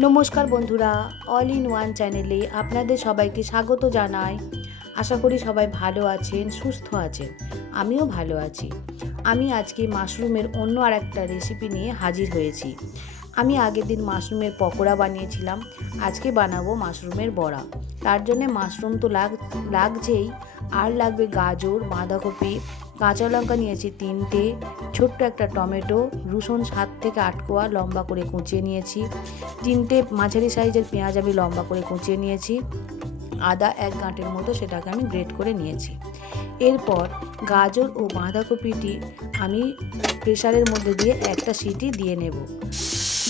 নমস্কার বন্ধুরা all in one চ্যানেলে আপনাদের সবাইকে স্বাগত জানাই। আশা করি সবাই ভালো আছেন, সুস্থ আছেন। আমিও ভালো আছি। আমি আজকে মাশরুমের অন্য আর একটা রেসিপি নিয়ে হাজির হয়েছি। আমি আগের দিন মাশরুমের পকোড়া বানিয়েছিলাম, আজকে বানাবো মাশরুমের বড়া। তার জন্যে মাশরুম তো লাগ, লাগছেই। আর লাগবে গাজর, বাঁধাকপি কাঁচা লঙ্কা নিয়েছি তিনটে, ছোট্ট একটা টমেটো, রসুন সাত থেকে আট কোয়া লম্বা করে কুচিয়ে নিয়েছি। তিনটে মাঝারি সাইজের পেঁয়াজ আমি লম্বা করে কুচিয়ে নিয়েছি। আদা এক গাঁটের মতো সেটাকে আমি গ্রেট করে নিয়েছি। এরপর গাজর ও বাঁধাকপিটি আমি প্রেশারের মধ্যে দিয়ে একটা সিটি দিয়ে নেব।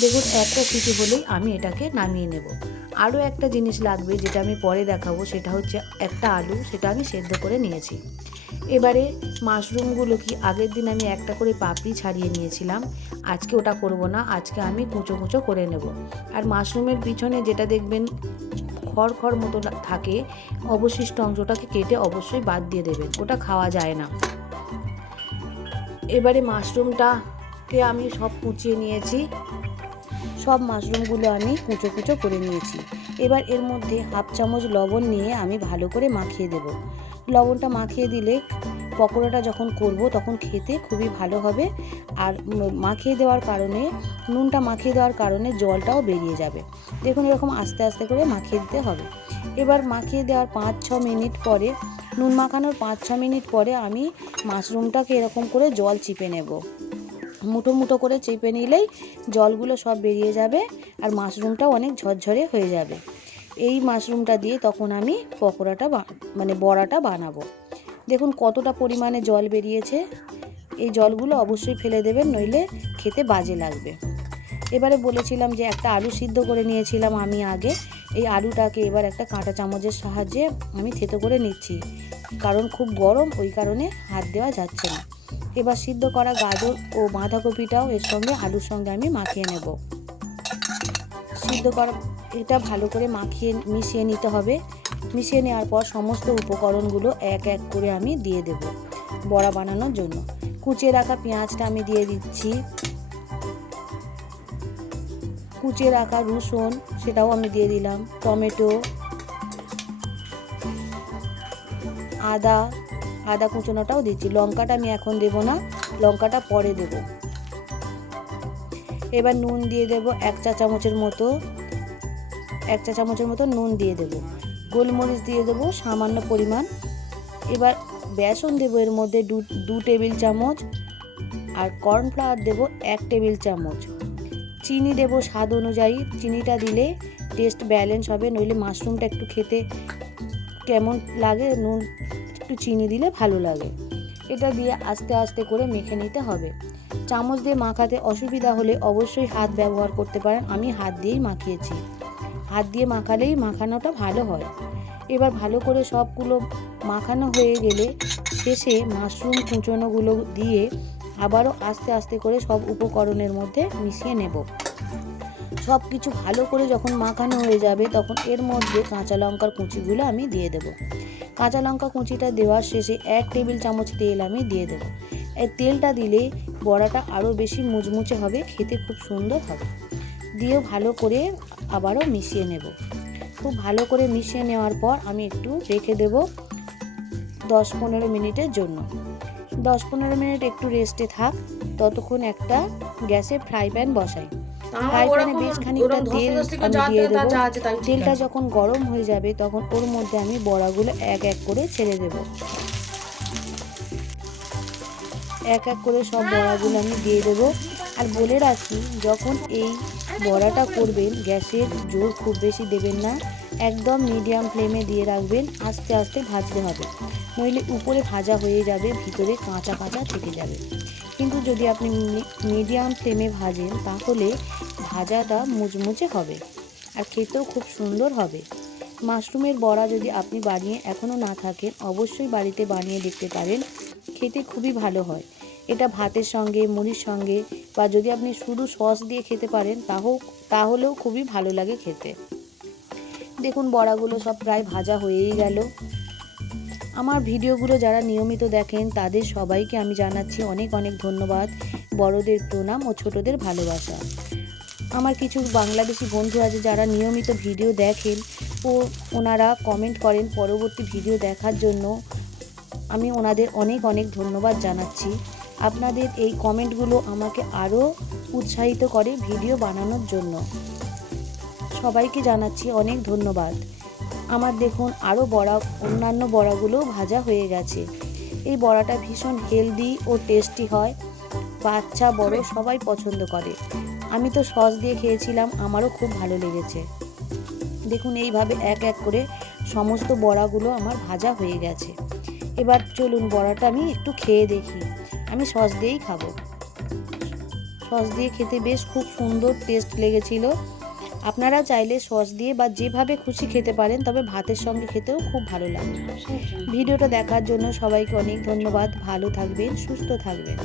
দেখুন, একটা সিটি হলেই আমি এটাকে নামিয়ে নেব। আরও একটা জিনিস লাগবে যেটা আমি পরে দেখাবো, সেটা হচ্ছে একটা আলু, সেটা আমি সেদ্ধ করে নিয়েছি। এবারে মাশরুমগুলো কি আগের দিন আমি একটা করে পাপড়ি ছাড়িয়ে নিয়েছিলাম, আজকে ওটা করব না, আজকে আমি কুচো কুচো করে নেব। আর মাশরুমের পিছনে যেটা দেখবেন খড় খড় মতো থাকে, অবশিষ্ট অংশটাকে কেটে অবশ্যই বাদ দিয়ে দেবেন, ওটা খাওয়া যায় না। এবারে মাশরুমটাকে আমি সব কুচিয়ে নিয়েছি, সব মাশরুমগুলো আমি কুচো কুচো করে নিয়েছি। এবার এর মধ্যে হাফ চামচ লবণ নিয়ে আমি ভালো করে মাখিয়ে দেব। লবণটা মাখিয়ে দিলে পকোড়াটা যখন করব তখন খেতে খুবই ভালো হবে। আর মাখিয়ে দেওয়ার কারণে, নুনটা মাখিয়ে দেওয়ার কারণে জলটাও বেরিয়ে যাবে। দেখুন এরকম আস্তে আস্তে করে মাখিয়ে দিতে হবে। এবার মাখিয়ে দেওয়ার পাঁচ ছ মিনিট পরে, নুন মাখানোর পাঁচ ছ মিনিট পরে আমি মাশরুমটাকে এরকম করে জল চিপে নেব। মুঠো মুঠো করে চেপে নিলেই জলগুলো সব বেরিয়ে যাবে আর মাশরুমটাও অনেক ঝরঝরে হয়ে যাবে। এই মাশরুমটা দিয়ে তখন আমি পকোড়াটা মানে বড়াটা বানাবো। দেখুন কতটা পরিমাণে জল বেরিয়েছে। এই জলগুলো অবশ্যই ফেলে দেবেন, নইলে খেতে বাজে লাগবে। এবারে বলেছিলাম যে একটা আলু সিদ্ধ করে নিয়েছিলাম আমি আগে। এই আলুটাকে এবার একটা কাঁটা চামচের সাহায্যে আমি থেতো করে নিচ্ছি। কারণ খুব গরম, ওই কারণে হাত দেওয়া যাচ্ছে না। এবার সিদ্ধ করা গাজর ও বাঁধাকপিটাও এর সঙ্গে আলুর সঙ্গে আমি মাখিয়ে নেব। সিদ্ধ করা এটা ভালো করে মাখিয়ে মিশিয়ে নিতে হবে। মিশিয়ে নেওয়ার পর সমস্ত উপকরণগুলো এক এক করে আমি দিয়ে দেব বড়া বানানোর জন্য। কুচিয়ে রাখা পেঁয়াজটা আমি দিয়ে দিচ্ছি। কুচিয়ে রাখা রসুন সেটাও আমি দিয়ে দিলাম, টমেটো, আদা আদা কুচোনোটাও দিচ্ছি। লঙ্কাটা আমি এখন দেব না, লঙ্কাটা পরে দেব। এবার নুন দিয়ে দেব এক চা চামচের মতো। এক চা চামচের মতো নুন দিয়ে দেব। গোলমরিচ দিয়ে দেব সামান্য পরিমাণ। এবার বেসন দেবো এর মধ্যে দু দু টেবিল চামচ। আর কর্নফ্লাওয়ার দেব এক টেবিল চামচ। চিনি দেব স্বাদ অনুযায়ী। চিনিটা দিলে টেস্ট ব্যালেন্স হবে, নইলে মাশরুমটা একটু খেতে কেমন লাগে, নুন, একটু চিনি দিলে ভালো লাগে। এটা দিয়ে আস্তে আস্তে করে মেখে নিতে হবে। চামচ দিয়ে মাখাতে অসুবিধা হলে অবশ্যই হাত ব্যবহার করতে পারেন। আমি হাত দিয়েই মাখিয়েছি। হাত দিয়ে মাখালেই মাখানোটা ভালো হয়। এবার ভালো করে সবগুলো মাখানো হয়ে গেলে শেষে মাশরুম কুচোনোগুলো দিয়ে আবারও আস্তে আস্তে করে সব উপকরণের মধ্যে মিশিয়ে নেব। সব কিছু ভালো করে যখন মাখানো হয়ে যাবে তখন এর মধ্যে কাঁচা লঙ্কার কুচিগুলো আমি দিয়ে দেব। কাঁচা লঙ্কা কুচিটা দেওয়ার শেষে এক টেবিল চামচ তেল আমি দিয়ে দেব। এই তেলটা দিলে বড়াটা আরও বেশি মুচমুচে হবে, খেতে খুব সুন্দর হবে। দিয়ে ভালো করে আবারও মিশিয়ে নেব। খুব ভালো করে মিশিয়ে নেওয়ার পর আমি একটু রেখে দেব দশ পনেরো মিনিটের জন্য। দশ পনেরো মিনিট একটু রেস্টে থাক ততক্ষণ একটা গ্যাসে ফ্রাই প্যান বসাই। ফ্রাই প্যানে বেশ খানিকটা তেল আমি দিয়ে দেবো। তেলটা যখন গরম হয়ে যাবে তখন ওর মধ্যে আমি বড়াগুলো এক এক করে ছেড়ে দেব। এক এক করে সব বড়াগুলো আমি দিয়ে দেব। আর বলে রাখি যখন এই বড়াটা করবেন, গ্যাসের জোর খুব বেশি দেবেন না, একদম মিডিয়াম ফ্লেমে দিয়ে রাখবেন, আস্তে আস্তে ভাজতে হবে। নইলে উপরে ভাজা হয়ে যাবে, ভিতরে কাঁচা কাঁচা থেকে যাবে। কিন্তু যদি আপনি মিডিয়াম ফ্লেমে ভাজেন, তাহলে ভাজাটা মুচমুচে হবে আর খেতেও খুব সুন্দর হবে। মাশরুমের বড়া যদি আপনি বানিয়ে এখনও না থাকেন, অবশ্যই বাড়িতে বানিয়ে দেখতে পারেন, খেতে খুবই ভালো হয়। এটা ভাতের সঙ্গে, মুড়ির সঙ্গে বা যদি আপনি শুধু সস দিয়ে খেতে পারেন তাও তাহলেও খুবই ভালো লাগে খেতে। দেখুন বড়াগুলো সব প্রায় ভাজা হয়েই গেল। আমার ভিডিওগুলো যারা নিয়মিত দেখেন, তাদের সবাইকে আমি জানাচ্ছি অনেক অনেক ধন্যবাদ। বড়দের প্রণাম ও ছোটদের ভালোবাসা। আমার কিছু বাংলাদেশি বন্ধু আছে যারা নিয়মিত ভিডিও দেখেন ও ওনারা কমেন্ট করেন পরবর্তী ভিডিও দেখার জন্য। আমি ওনাদের অনেক অনেক ধন্যবাদ জানাচ্ছি। আপনাদের এই কমেন্টগুলো আমাকে আরও উৎসাহিত করে ভিডিও বানানোর জন্য। সবাইকে জানাচ্ছি অনেক ধন্যবাদ। আমার দেখুন আরও বড়া, অন্যান্য বড়াগুলোও ভাজা হয়ে গেছে। এই বড়াটা ভীষণ হেলদি ও টেস্টি হয়। বাচ্চা, বড় সবাই পছন্দ করে। আমি তো সস দিয়ে খেয়েছিলাম, আমারও খুব ভালো লেগেছে। দেখুন এইভাবে এক এক করে সমস্ত বড়াগুলো আমার ভাজা হয়ে গেছে। এবার চলুন বড়াটা আমি একটু খেয়ে দেখি। আমি সস দিয়েই খাব। সস দিয়ে খেতে বেশ খুব সুন্দর টেস্ট লেগেছিল। আপনারা চাইলে সস দিয়ে বা যেভাবে খুশি খেতে পারেন, তবে ভাতের সঙ্গে খেতেও খুব ভালো লাগে। ভিডিওটা দেখার জন্য সবাইকে অনেক ধন্যবাদ। ভালো থাকবেন, সুস্থ থাকবেন।